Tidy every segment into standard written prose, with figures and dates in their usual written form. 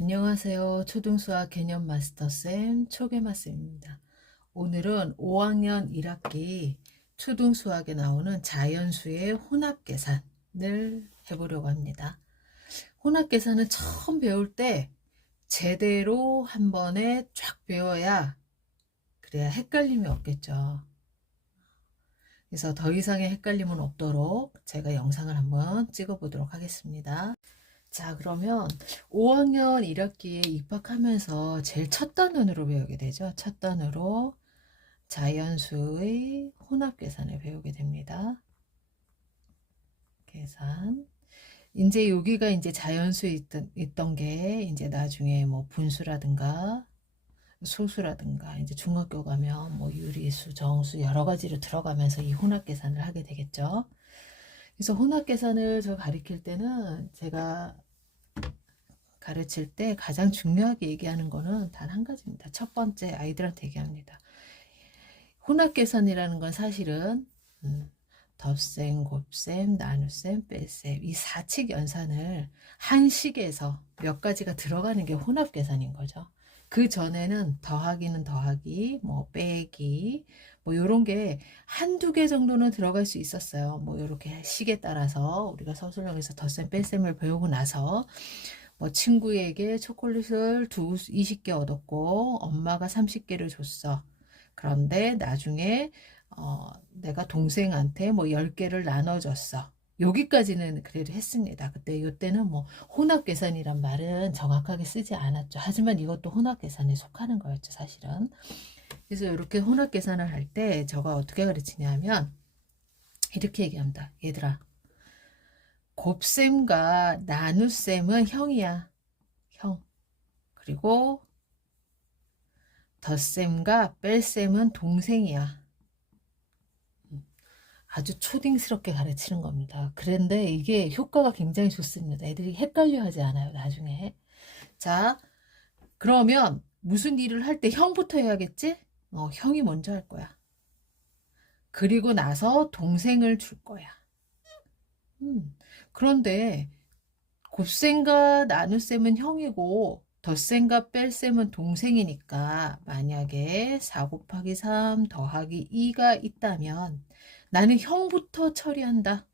안녕하세요. 초등수학 개념 마스터쌤 초계마쌤입니다. 오늘은 5학년 1학기 초등수학에 나오는 자연수의 혼합계산을 해보려고 합니다. 혼합계산은 처음 배울 때 제대로 한 번에 쫙 배워야 그래야 헷갈림이 없겠죠. 그래서 더 이상의 헷갈림은 없도록 제가 영상을 한번 찍어 보도록 하겠습니다. 자, 그러면 5학년 1학기에 입학하면서 제일 첫 단원으로 배우게 되죠. 첫 단으로 자연수의 혼합계산을 배우게 됩니다. 계산. 이제 여기가 이제 자연수에 있던 게 이제 나중에 뭐 분수라든가 소수라든가 이제 중학교 가면 뭐 유리수, 정수 여러 가지로 들어가면서 이 혼합계산을 하게 되겠죠. 그래서 혼합계산을 저 가르칠 때는 제가 가르칠 때 가장 중요하게 얘기하는 거는 단 한 가지입니다. 첫 번째 아이들한테 얘기합니다. 혼합계산이라는 건 사실은 덧셈, 곱셈, 나눗셈, 뺄셈 이 사칙 연산을 한 식에서 몇 가지가 들어가는 게 혼합계산인 거죠. 그 전에는 더하기는 더하기, 뭐 빼기, 뭐 요런 게 한두 개 정도는 들어갈 수 있었어요. 뭐 요렇게 식에 따라서 우리가 서술형에서 덧셈, 뺄셈을 배우고 나서 뭐 친구에게 초콜릿을 20개 얻었고 엄마가 30개를 줬어. 그런데 나중에 내가 동생한테 뭐 10개를 나눠줬어. 여기까지는 그래도 했습니다. 그때 이때는 뭐 혼합계산이란 말은 정확하게 쓰지 않았죠. 하지만 이것도 혼합계산에 속하는 거였죠, 사실은. 그래서 이렇게 혼합계산을 할 때 제가 어떻게 가르치냐면 이렇게 얘기합니다. 얘들아, 곱셈과 나눗셈은 형이야. 형. 그리고 덧셈과 뺄셈은 동생이야. 아주 초딩스럽게 가르치는 겁니다. 그런데 이게 효과가 굉장히 좋습니다. 애들이 헷갈려 하지 않아요, 나중에. 자, 그러면 무슨 일을 할 때 형부터 해야겠지? 형이 먼저 할 거야. 그리고 나서 동생을 줄 거야. 그런데 곱셈과 나눗셈은 형이고 덧셈과 뺄셈은 동생이니까 만약에 4 곱하기 3 더하기 2가 있다면 나는 형부터 처리한다.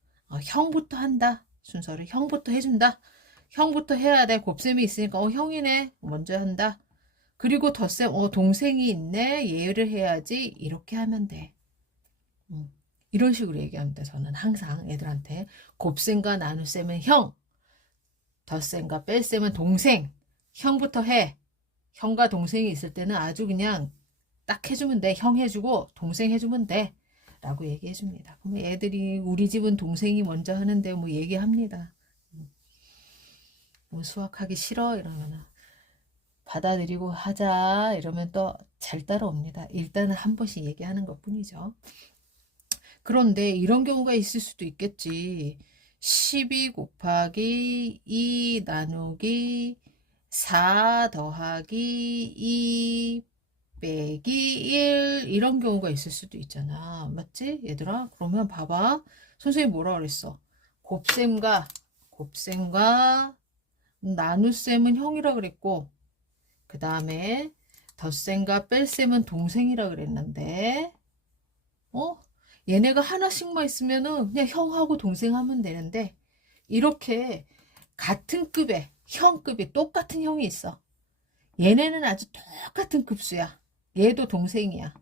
형부터 한다. 순서를 형부터 해준다. 형부터 해야 돼. 곱셈이 있으니까 형이네. 먼저 한다. 그리고 덧셈 동생이 있네. 얘를 해야지. 이렇게 하면 돼. 이런 식으로 얘기합니다. 저는 항상 애들한테 곱셈과 나눗셈은 형, 덧셈과 뺄셈은 동생. 형부터 해. 형과 동생이 있을 때는 아주 그냥 딱 해주면 돼. 형 해주고 동생 해주면 돼. 라고 얘기해 줍니다. 그럼 애들이 우리 집은 동생이 먼저 하는데 뭐 얘기합니다. 뭐 수학하기 싫어 이러면은 받아들이고 하자 이러면 또 잘 따라옵니다. 일단은 한 번씩 얘기하는 것 뿐이죠. 그런데 이런 경우가 있을 수도 있겠지. 12 곱하기 2 나누기 4 더하기 2 빼기 1 이런 경우가 있을 수도 있잖아. 맞지? 얘들아? 그러면 봐봐. 선생님이 뭐라 그랬어? 곱셈과 나눗셈은 형이라 그랬고 그 다음에 덧셈과 뺄셈은 동생이라 그랬는데 얘네가 하나씩만 있으면은 그냥 형하고 동생 하면 되는데 이렇게 같은 급의 형급이 똑같은 형이 있어. 얘네는 아주 똑같은 급수야. 얘도 동생이야.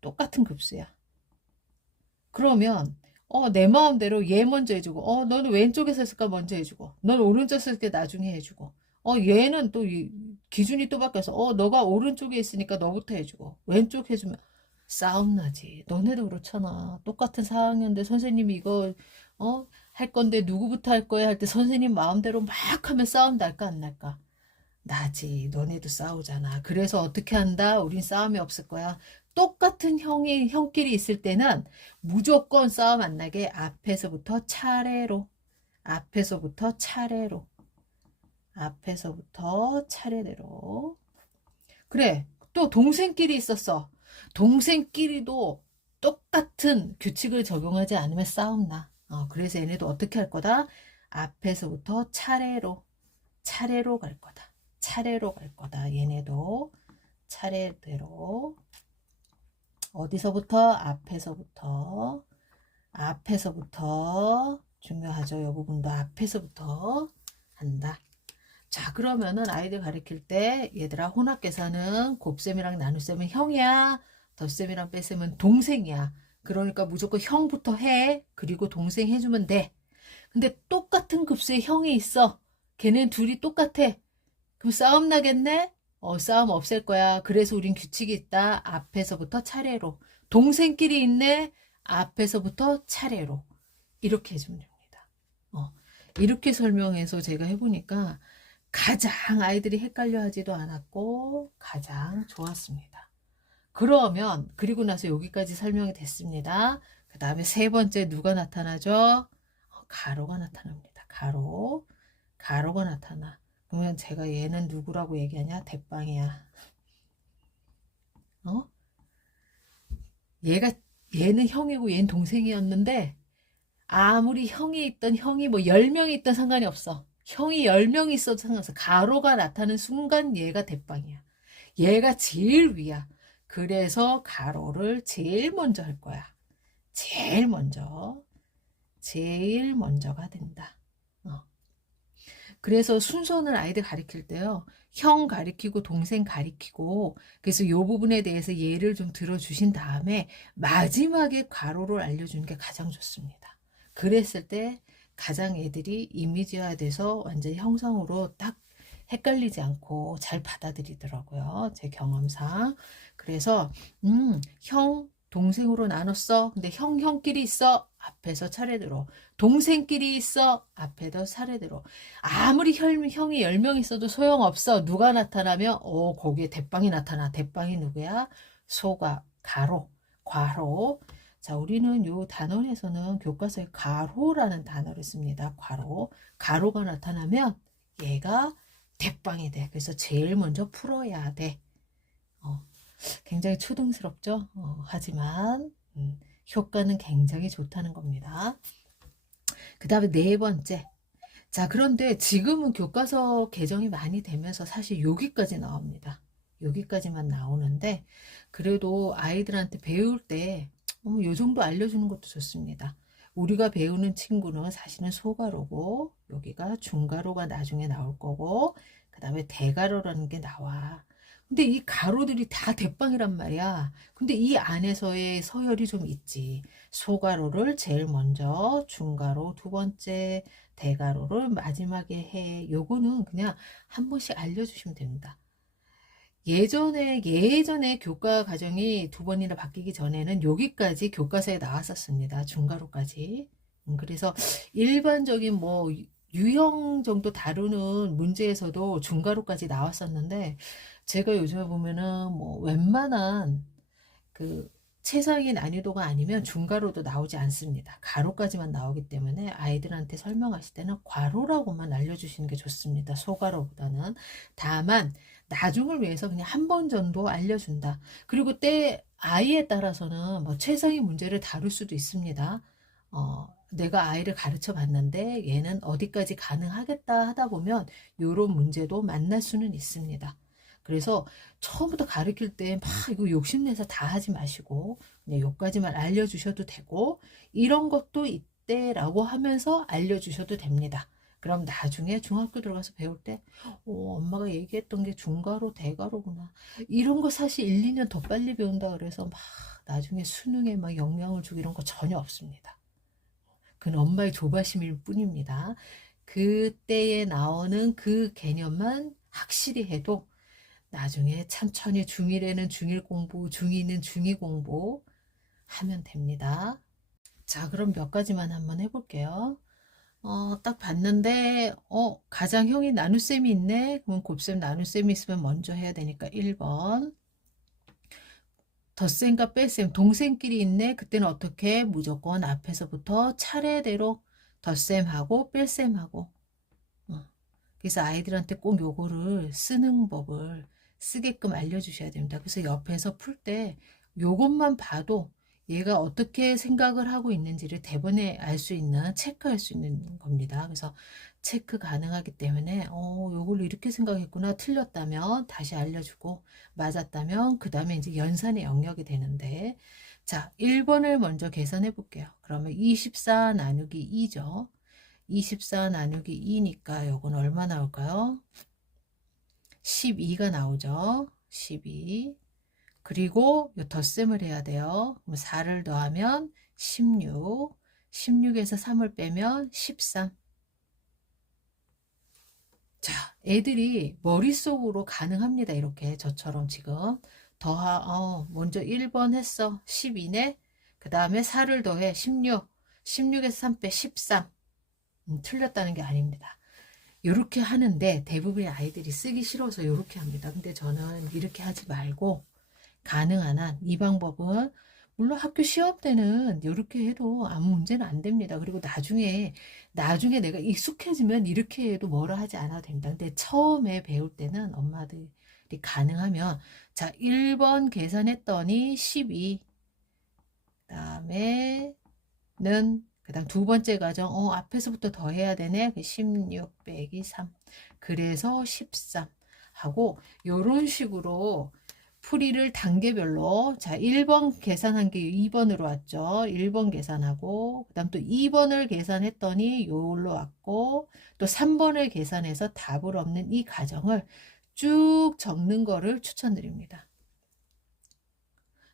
똑같은 급수야. 그러면 내 마음대로 얘 먼저 해주고 너는 왼쪽에서 했을까 먼저 해주고 너는 오른쪽에서 했을까 나중에 해주고 얘는 또 기준이 또 바뀌어서 너가 오른쪽에 있으니까 너부터 해주고 왼쪽 해주면 싸움 나지. 너네도 그렇잖아. 똑같은 4학년인데 선생님이 이거 할 건데 누구부터 할 거야 할 때 선생님 마음대로 막 하면 싸움 날까 안 날까? 나지. 너네도 싸우잖아. 그래서 어떻게 한다? 우린 싸움이 없을 거야. 똑같은 형끼리 있을 때는 무조건 싸움 안 나게 앞에서부터 차례로 그래. 또 동생끼리 있었어. 동생끼리도 똑같은 규칙을 적용하지 않으면 싸움 나. 그래서 얘네도 어떻게 할 거다? 앞에서부터 차례로 갈 거다. 차례로 갈 거다. 얘네도 차례대로. 어디서부터? 앞에서부터 중요하죠. 이 부분도 앞에서부터 한다. 자, 그러면은 아이들 가르칠 때 얘들아, 혼합계산은 곱셈이랑 나눗셈은 형이야, 덧셈이랑 뺄셈은 동생이야. 그러니까 무조건 형부터 해. 그리고 동생 해주면 돼. 근데 똑같은 급수의 형이 있어. 걔네 둘이 똑같아. 그럼 싸움 나겠네? 싸움 없앨 거야. 그래서 우린 규칙이 있다. 앞에서부터 차례로. 동생끼리 있네? 앞에서부터 차례로. 이렇게 해주면 됩니다. 이렇게 설명해서 제가 해보니까 가장 아이들이 헷갈려 하지도 않았고 가장 좋았습니다. 그리고 나서 여기까지 설명이 됐습니다. 그 다음에 세 번째 누가 나타나죠? 가로가 나타납니다. 가로가 나타나. 그러면 제가 얘는 누구라고 얘기하냐? 대빵이야. 얘는 형이고 얘는 동생이었는데 아무리 형이 있던 형이 뭐 10명이 있던 상관이 없어. 형이 10명이 있어도 상관없어. 가로가 나타나는 순간 얘가 대빵이야. 얘가 제일 위야. 그래서 가로를 제일 먼저 할 거야. 제일 먼저가 된다. 그래서 순서는 아이들 가르칠 때요. 형 가르치고 동생 가르치고 그래서 이 부분에 대해서 예를 좀 들어주신 다음에 마지막에 가로를 알려주는 게 가장 좋습니다. 그랬을 때 가장 애들이 이미지화돼서 완전 형상으로 딱 헷갈리지 않고 잘 받아들이더라고요. 제 경험상. 그래서 형 동생으로 나눴어. 근데 형끼리 있어. 앞에서 차례대로. 동생끼리 있어. 앞에도 차례대로. 아무리 형이 10명 있어도 소용없어. 누가 나타나면 거기에 대빵이 나타나. 대빵이 누구야? 가로. 자, 우리는 요 단원에서는 교과서에 가로라는 단어를 씁니다. 가로가 나타나면 얘가 대빵이 돼. 그래서 제일 먼저 풀어야 돼. 굉장히 초등스럽죠? 하지만 효과는 굉장히 좋다는 겁니다. 그 다음에 네 번째. 자, 그런데 지금은 교과서 개정이 많이 되면서 사실 여기까지 나옵니다. 여기까지만 나오는데 그래도 아이들한테 배울 때 요 정도 알려주는 것도 좋습니다. 우리가 배우는 친구는 사실은 소가로고 여기가 중가로가 나중에 나올 거고 그 다음에 대가로라는 게 나와. 근데 이 가로들이 다 대빵이란 말이야. 근데 이 안에서의 서열이 좀 있지. 소가로를 제일 먼저, 중가로 두 번째, 대가로를 마지막에 해. 요거는 그냥 한 번씩 알려주시면 됩니다. 예전에 교과 과정이 두 번이나 바뀌기 전에는 여기까지 교과서에 나왔었습니다. 중가로까지. 그래서 일반적인 뭐 유형 정도 다루는 문제에서도 중가로까지 나왔었는데 제가 요즘에 보면은 뭐 웬만한 그 최상의 난이도가 아니면 중가로도 나오지 않습니다. 가로까지만 나오기 때문에 아이들한테 설명하실 때는 괄호라고만 알려주시는 게 좋습니다. 소가로보다는. 다만 나중을 위해서 그냥 한 번 정도 알려준다. 그리고 아이에 따라서는 뭐 최상의 문제를 다룰 수도 있습니다. 내가 아이를 가르쳐 봤는데 얘는 어디까지 가능하겠다 하다 보면 이런 문제도 만날 수는 있습니다. 그래서 처음부터 가르칠 때 막 이거 욕심내서 다 하지 마시고 그냥 요까지만 알려주셔도 되고 이런 것도 있대라고 하면서 알려주셔도 됩니다. 그럼 나중에 중학교 들어가서 배울 때 엄마가 얘기했던 게 중가로 대가로구나. 이런 거 사실 1, 2년 더 빨리 배운다 그래서 막 나중에 수능에 막 영향을 주고 이런 거 전혀 없습니다. 그건 엄마의 조바심일 뿐입니다. 그때에 나오는 그 개념만 확실히 해도 나중에 천천히 중1에는 중1 공부, 중2는 중2 공부 하면 됩니다. 자, 그럼 몇 가지만 한번 해볼게요. 딱 봤는데 가장 형이 나눗셈이 있네. 그럼 곱셈 나눗셈이 있으면 먼저 해야 되니까 1번. 덧셈과 뺄셈 동생끼리 있네. 그때는 어떻게? 무조건 앞에서부터 차례대로 덧셈하고 뺄셈하고. 그래서 아이들한테 꼭 요거를 쓰는 법을 쓰게끔 알려주셔야 됩니다. 그래서 옆에서 풀 때 요것만 봐도 얘가 어떻게 생각을 하고 있는지를 대본에 알 수 있는, 체크할 수 있는 겁니다. 그래서 체크 가능하기 때문에 요걸 이렇게 생각했구나. 틀렸다면 다시 알려주고, 맞았다면 그 다음에 이제 연산의 영역이 되는데, 자, 1번을 먼저 계산해 볼게요. 그러면 24 나누기 2죠. 24 나누기 2니까 요건 얼마 나올까요? 12가 나오죠. 12. 그리고 요 덧셈을 해야 돼요. 그럼 4를 더하면 16. 16에서 3을 빼면 13. 자, 애들이 머릿속으로 가능합니다. 이렇게 저처럼 지금 먼저 1번 했어. 12네. 그 다음에 4를 더해 16. 16에서 3 빼 13. 틀렸다는 게 아닙니다. 이렇게 하는데 대부분의 아이들이 쓰기 싫어서 이렇게 합니다. 근데 저는 이렇게 하지 말고 가능한 한 이 방법은, 물론 학교 시험 때는 이렇게 해도 아무 문제는 안 됩니다. 그리고 나중에 내가 익숙해지면 이렇게 해도 뭐라 하지 않아도 됩니다. 근데 처음에 배울 때는 엄마들이 가능하면, 자, 1번 계산했더니 12, 그다음에 그다음 두 번째 과정, 앞에서부터 더 해야 되네. 16 빼기 3. 그래서 13 하고, 요런 식으로 풀이를 단계별로, 자, 1번 계산한 게 2번으로 왔죠. 1번 계산하고, 그 다음 또 2번을 계산했더니 요걸로 왔고, 또 3번을 계산해서 답을 없는 이 과정을 쭉 적는 거를 추천드립니다.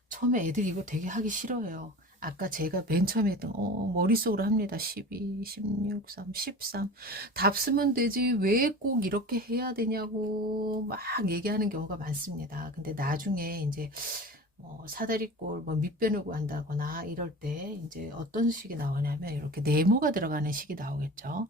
처음에 애들이 이거 되게 하기 싫어해요. 아까 제가 맨 처음에 했던 머릿속으로 합니다. 12, 16, 3, 13. 답 쓰면 되지 왜 꼭 이렇게 해야 되냐고 막 얘기하는 경우가 많습니다. 근데 나중에 이제 사다리꼴 밑변을 구한다거나 이럴 때 이제 어떤 식이 나오냐면 이렇게 네모가 들어가는 식이 나오겠죠.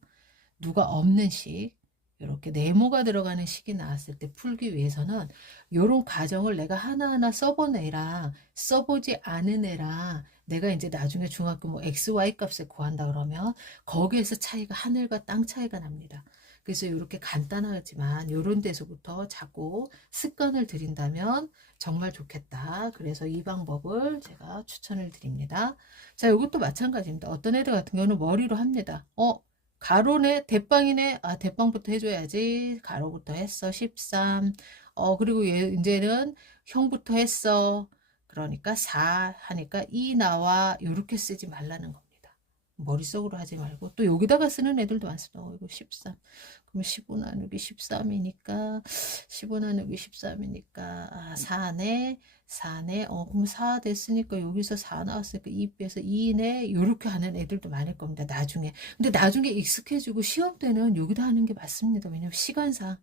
누가 없는 식, 이렇게 네모가 들어가는 식이 나왔을 때 풀기 위해서는 이런 과정을 내가 하나하나 써본 애랑 써보지 않은 애랑 내가 이제 나중에 중학교 x, y 값을 구한다 그러면 거기에서 차이가 하늘과 땅 차이가 납니다. 그래서 이렇게 간단하지만 이런 데서부터 자꾸 습관을 들인다면 정말 좋겠다. 그래서 이 방법을 제가 추천을 드립니다. 자, 이것도 마찬가지입니다. 어떤 애들 같은 경우는 머리로 합니다. 가로네, 대빵이네. 대빵부터 해줘야지. 가로부터 했어. 13. 그리고 이제는 형부터 했어. 그러니까 4 하니까 2 나와. 요렇게 쓰지 말라는 겁니다. 머릿속으로 하지 말고. 또 여기다가 쓰는 애들도 많습니다. 이거 13. 그럼 15 나누기 13이니까, 15 나누기 13이니까, 4네. 4네. 그럼 4 됐으니까 여기서 4 나왔으니까 2 빼서 2네. 요렇게 하는 애들도 많을 겁니다. 나중에. 근데 나중에 익숙해지고 시험 때는 여기다 하는 게 맞습니다. 왜냐면 시간상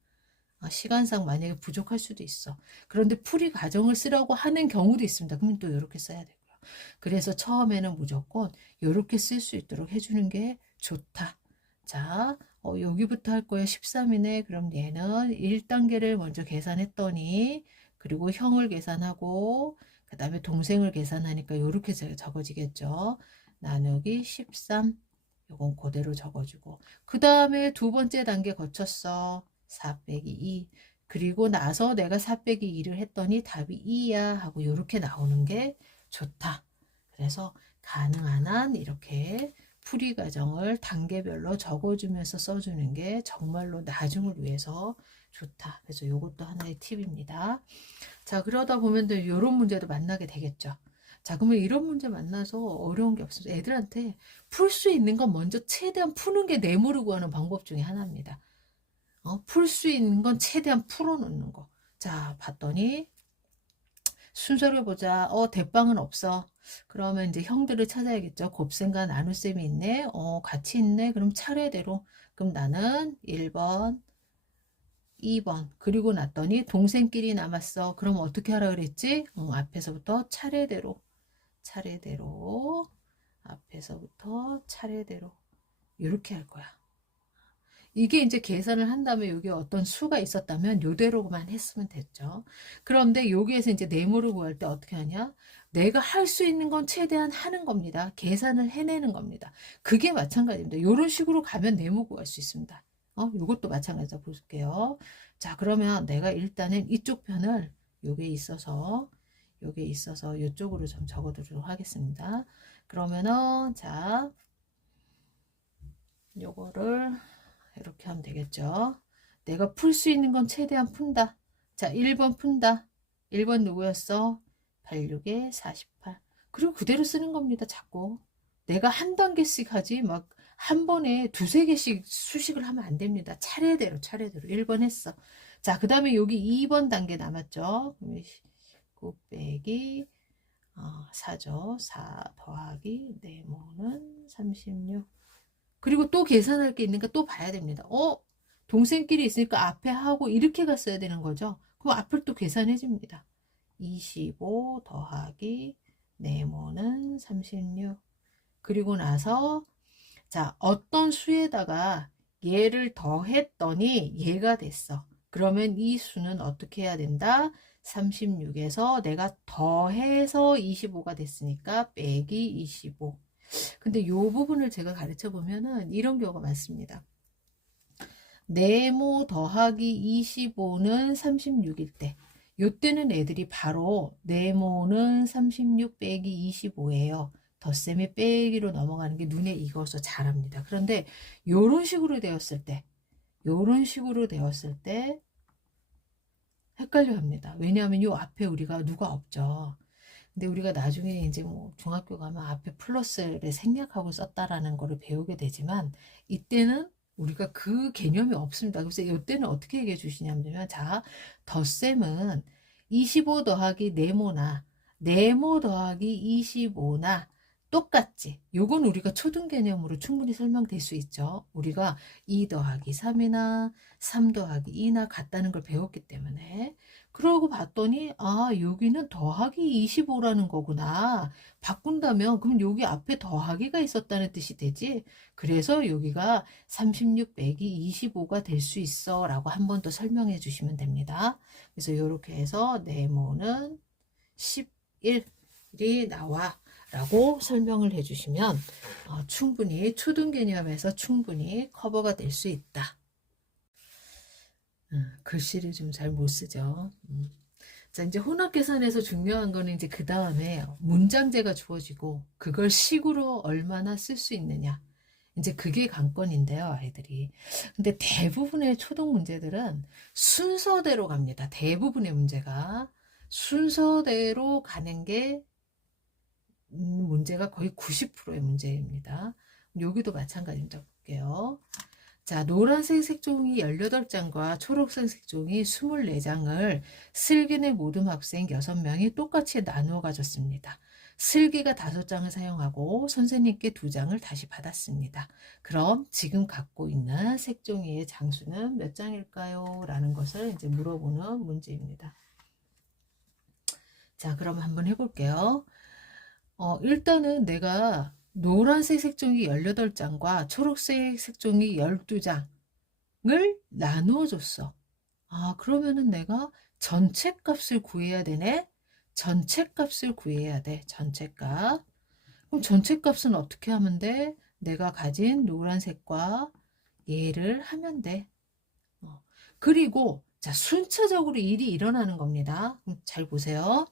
만약에 부족할 수도 있어. 그런데 풀이 과정을 쓰라고 하는 경우도 있습니다. 그러면 또 이렇게 써야 되고요. 그래서 처음에는 무조건 이렇게 쓸 수 있도록 해주는 게 좋다. 자, 여기부터 할 거예요. 13이네. 그럼 얘는 1단계를 먼저 계산했더니, 그리고 형을 계산하고, 그 다음에 동생을 계산하니까 이렇게 적어지겠죠. 나누기 13. 요건 그대로 적어주고. 그 다음에 두 번째 단계 거쳤어. 4 빼기 2. 그리고 나서 내가 4 빼기 2를 했더니 답이 2야 하고 이렇게 나오는 게 좋다. 그래서 가능한 한 이렇게 풀이 과정을 단계별로 적어주면서 써주는 게 정말로 나중을 위해서 좋다. 그래서 이것도 하나의 팁입니다. 자, 그러다 보면 이런 문제도 만나게 되겠죠. 자, 그러면 이런 문제 만나서 어려운 게 없어요. 애들한테 풀 수 있는 건 먼저 최대한 푸는 게 내모르고 하는 방법 중에 하나입니다. 풀 수 있는 건 최대한 풀어놓는 거. 자, 봤더니 순서를 보자. 대빵은 없어. 그러면 이제 형들을 찾아야겠죠. 곱셈과 나눗셈이 있네. 같이 있네. 그럼 차례대로. 그럼 나는 1번, 2번. 그리고 났더니 동생끼리 남았어. 그럼 어떻게 하라 그랬지? 앞에서부터 차례대로. 앞에서부터 차례대로. 이렇게 할 거야. 이게 이제 계산을 한 다음에 여기 어떤 수가 있었다면 요대로만 했으면 됐죠. 그런데 여기에서 이제 네모를 구할 때 어떻게 하냐? 내가 할 수 있는 건 최대한 하는 겁니다. 계산을 해내는 겁니다. 그게 마찬가지입니다. 이런 식으로 가면 네모 구할 수 있습니다. 요것도 마찬가지로 볼게요. 자, 그러면 내가 일단은 이쪽 편을 요게 있어서 요게 있어서 이쪽으로 좀 적어두도록 하겠습니다. 그러면은 자 요거를 이렇게 하면 되겠죠. 내가 풀 수 있는 건 최대한 푼다. 자 1번 푼다. 1번 누구였어? 86에 48. 그리고 그대로 쓰는 겁니다. 자꾸 내가 한 단계씩 하지 막 한 번에 두세 개씩 수식을 하면 안 됩니다. 차례대로 1번 했어. 자 그 다음에 여기 2번 단계 남았죠. 19 빼기 4죠. 4 더하기 네모는 36. 그리고 또 계산할 게 있으니까 또 봐야 됩니다. 동생끼리 있으니까 앞에 하고 이렇게 갔어야 되는 거죠. 그럼 앞을 또 계산해 줍니다. 25 더하기 네모는 36. 그리고 나서 자 어떤 수에다가 얘를 더했더니 얘가 됐어. 그러면 이 수는 어떻게 해야 된다? 36에서 내가 더해서 25가 됐으니까 빼기 25. 근데 이 부분을 제가 가르쳐 보면은 이런 경우가 많습니다. 네모 더하기 25는 36일 때 요때는 애들이 바로 네모는 36 빼기 25예요. 덧셈이 빼기로 넘어가는 게 눈에 익어서 잘합니다. 그런데 요런 식으로 되었을 때 헷갈려 합니다. 왜냐하면 요 앞에 우리가 누가 없죠. 근데 우리가 나중에 이제 뭐 중학교 가면 앞에 플러스를 생략하고 썼다라는 거를 배우게 되지만 이때는 우리가 그 개념이 없습니다. 그래서 이때는 어떻게 얘기해 주시냐면 자 덧셈은 25 더하기 네모나 네모 더하기 25나 똑같지. 요건 우리가 초등 개념으로 충분히 설명될 수 있죠. 우리가 2 더하기 3이나 3 더하기 2나 같다는 걸 배웠기 때문에. 그러고 봤더니 여기는 더하기 25라는 거구나. 바꾼다면 그럼 여기 앞에 더하기가 있었다는 뜻이 되지. 그래서 여기가 36 빼기 25가 될 수 있어 라고 한 번 더 설명해 주시면 됩니다. 그래서 이렇게 해서 네모는 11이 나와 라고 설명을 해주시면 충분히 초등 개념에서 충분히 커버가 될 수 있다. 글씨를 좀 잘 못 쓰죠. 자, 이제 혼합 계산에서 중요한 거는 이제 그 다음에 문장제가 주어지고 그걸 식으로 얼마나 쓸 수 있느냐. 이제 그게 관건인데요, 아이들이. 근데 대부분의 초등 문제들은 순서대로 갑니다. 대부분의 문제가 순서대로 가는 게 문제가 거의 90%의 문제입니다. 여기도 마찬가지입니다. 볼게요. 자, 노란색 색종이 18장과 초록색 색종이 24장을 슬기네 모든 학생 6명이 똑같이 나누어 가졌습니다. 슬기가 5장을 사용하고 선생님께 2장을 다시 받았습니다. 그럼 지금 갖고 있는 색종이의 장수는 몇 장일까요? 라는 것을 이제 물어보는 문제입니다. 자, 그럼 한번 해볼게요. 일단은 내가 노란색 색종이 18장과 초록색 색종이 12장을 나누어 줬어. 그러면은 내가 전체 값을 구해야 되네. 전체 값을 구해야 돼. 전체 값. 그럼 전체 값은 어떻게 하면 돼? 내가 가진 노란색과 얘를 하면 돼. 그리고 자, 순차적으로 일이 일어나는 겁니다. 잘 보세요.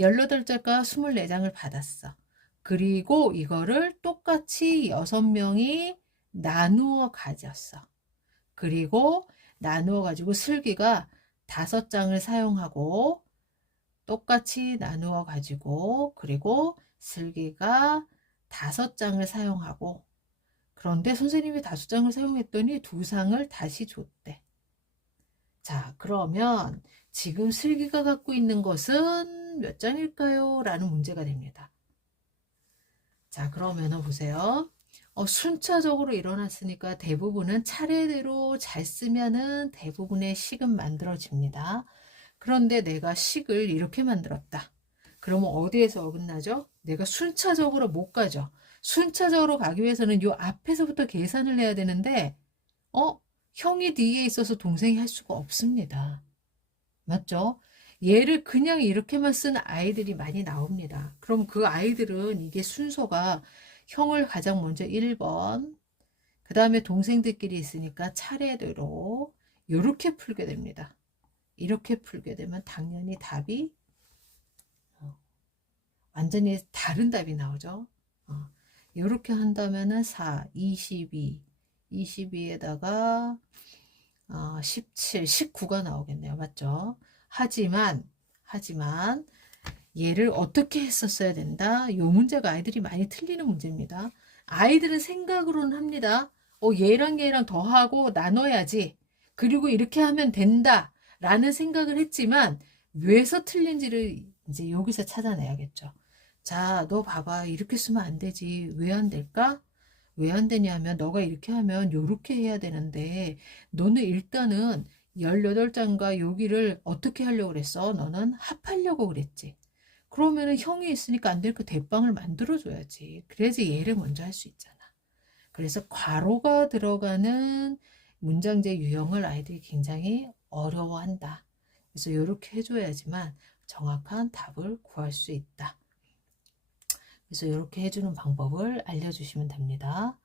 18장과 24장을 받았어. 그리고 이거를 똑같이 6명이 나누어 가졌어. 그리고 나누어 가지고 슬기가 5장을 사용하고 똑같이 나누어 가지고 그리고 슬기가 5장을 사용하고 그런데 선생님이 5장을 사용했더니 2장을 다시 줬대. 자, 그러면 지금 슬기가 갖고 있는 것은 몇 장일까요? 라는 문제가 됩니다. 자, 그러면은 보세요. 순차적으로 일어났으니까 대부분은 차례대로 잘 쓰면은 대부분의 식은 만들어집니다. 그런데 내가 식을 이렇게 만들었다. 그러면 어디에서 어긋나죠? 내가 순차적으로 못 가죠. 순차적으로 가기 위해서는 요 앞에서부터 계산을 해야 되는데 형이 뒤에 있어서 동생이 할 수가 없습니다. 맞죠? 얘를 그냥 이렇게만 쓰는 아이들이 많이 나옵니다. 그럼 그 아이들은 이게 순서가 형을 가장 먼저 1번, 그 다음에 동생들끼리 있으니까 차례대로 이렇게 풀게 됩니다. 이렇게 풀게 되면 당연히 답이 완전히 다른 답이 나오죠. 이렇게 한다면은 4, 22, 22에다가 17, 19가 나오겠네요. 맞죠? 하지만 얘를 어떻게 했었어야 된다? 이 문제가 아이들이 많이 틀리는 문제입니다. 아이들은 생각으로는 합니다. 얘랑 더하고 나눠야지. 그리고 이렇게 하면 된다. 라는 생각을 했지만 왜서 틀린지를 이제 여기서 찾아내야겠죠. 자, 너 봐봐. 이렇게 쓰면 안 되지. 왜 안 될까? 왜 안 되냐면 너가 이렇게 하면 요렇게 해야 되는데 너는 일단은 18장과 여기를 어떻게 하려고 그랬어? 너는 합하려고 그랬지. 그러면은 형이 있으니까 안 되니까 대빵을 만들어줘야지. 그래야지 얘를 먼저 할 수 있잖아. 그래서 괄호가 들어가는 문장제 유형을 아이들이 굉장히 어려워한다. 그래서 이렇게 해줘야지만 정확한 답을 구할 수 있다. 그래서 이렇게 해주는 방법을 알려주시면 됩니다.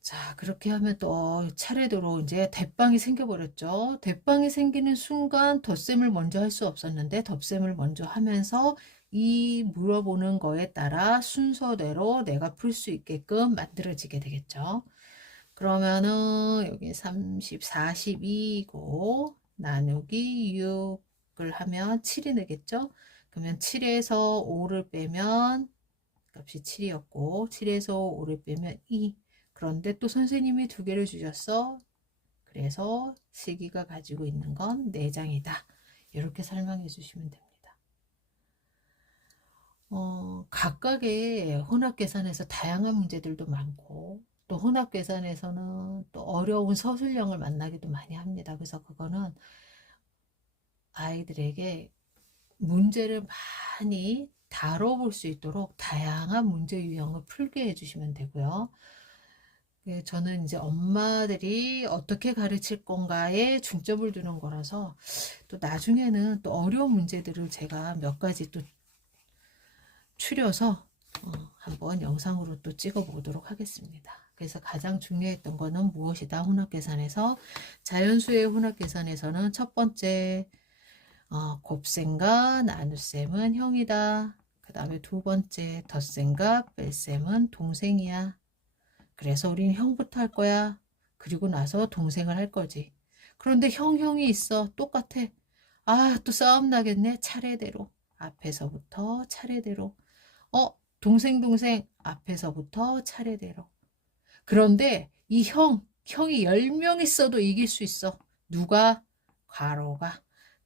자, 그렇게 하면 또 차례대로 이제 대빵이 생겨버렸죠. 대빵이 생기는 순간 덧셈을 먼저 할 수 없었는데 덧셈을 먼저 하면서 이 물어보는 거에 따라 순서대로 내가 풀 수 있게끔 만들어지게 되겠죠. 그러면은 여기 30, 42고 나누기 6을 하면 7이 되겠죠. 그러면 7에서 5를 빼면 값이 7이었고 7에서 5를 빼면 2. 그런데 또 선생님이 2개를 주셨어. 그래서 시기가 가지고 있는 건 4장이다. 이렇게 설명해 주시면 됩니다. 각각의 혼합계산에서 다양한 문제들도 많고 또 혼합계산에서는 또 어려운 서술형을 만나기도 많이 합니다. 그래서 그거는 아이들에게 문제를 많이 다뤄볼 수 있도록 다양한 문제 유형을 풀게 해주시면 되고요. 저는 이제 엄마들이 어떻게 가르칠 건가에 중점을 두는 거라서 또 나중에는 또 어려운 문제들을 제가 몇 가지 또 추려서 한번 영상으로 또 찍어 보도록 하겠습니다. 그래서 가장 중요했던 거는 무엇이다? 혼합계산에서 자연수의 혼합계산에서는 첫 번째 곱셈과 나눗셈은 형이다. 그 다음에 두 번째 덧셈과 뺄셈은 동생이야. 그래서 우리는 형부터 할 거야. 그리고 나서 동생을 할 거지. 그런데 형이 있어. 똑같아. 또 싸움 나겠네. 차례대로. 앞에서부터 차례대로. 동생 앞에서부터 차례대로. 그런데 이 형이 10명 있어도 이길 수 있어. 누가?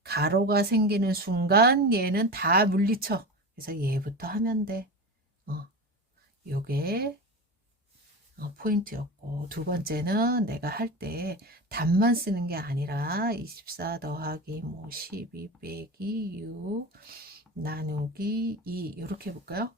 가로가 생기는 순간 얘는 다 물리쳐. 그래서 얘부터 하면 돼. 요게 포인트였고 두 번째는 내가 할 때 답만 쓰는 게 아니라 24 더하기 12 빼기 6 나누기 2 이렇게 해볼까요?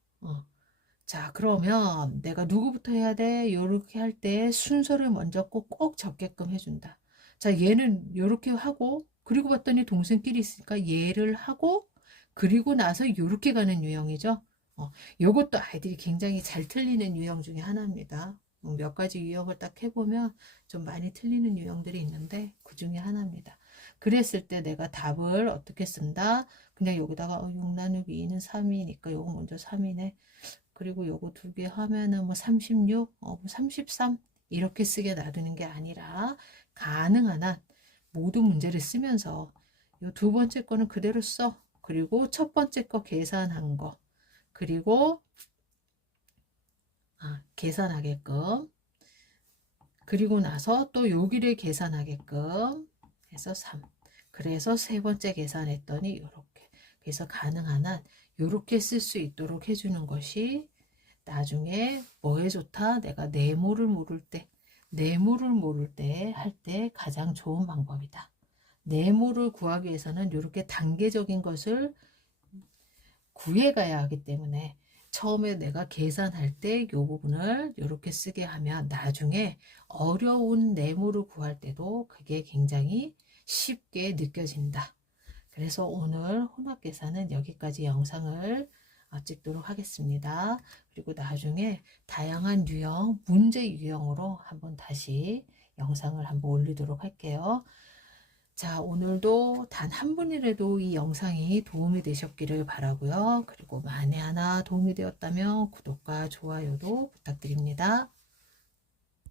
자, 그러면 내가 누구부터 해야 돼? 이렇게 할 때 순서를 먼저 꼭 적게끔 해준다. 자, 얘는 이렇게 하고 그리고 봤더니 동생끼리 있으니까 얘를 하고 그리고 나서 이렇게 가는 유형이죠. 요것도 아이들이 굉장히 잘 틀리는 유형 중에 하나입니다. 몇 가지 유형을 딱 해보면 좀 많이 틀리는 유형들이 있는데 그 중에 하나입니다. 그랬을 때 내가 답을 어떻게 쓴다? 그냥 여기다가 6 나누기 2는 3이니까 요거 먼저 3이네. 그리고 요거 2개 하면은 뭐 36, 33 이렇게 쓰게 놔두는 게 아니라 가능한 한 모든 문제를 쓰면서 요 두 번째 거는 그대로 써. 그리고 첫 번째 거 계산한 거 그리고 계산하게끔 그리고 나서 또 여기를 계산하게끔 해서 3 그래서 세 번째 계산했더니 이렇게 그래서 가능한 한 이렇게 쓸 수 있도록 해주는 것이 나중에 뭐에 좋다? 내가 네모를 모를 때 할 때 가장 좋은 방법이다. 네모를 구하기 위해서는 이렇게 단계적인 것을 구해가야 하기 때문에 처음에 내가 계산할 때 이 부분을 이렇게 쓰게 하면 나중에 어려운 네모를 구할 때도 그게 굉장히 쉽게 느껴진다. 그래서 오늘 혼합계산은 여기까지 영상을 찍도록 하겠습니다. 그리고 나중에 다양한 유형, 문제 유형으로 한번 다시 영상을 한번 올리도록 할게요. 자, 오늘도 단 한 분이라도 이 영상이 도움이 되셨기를 바라고요. 그리고 만에 하나 도움이 되었다면 구독과 좋아요도 부탁드립니다.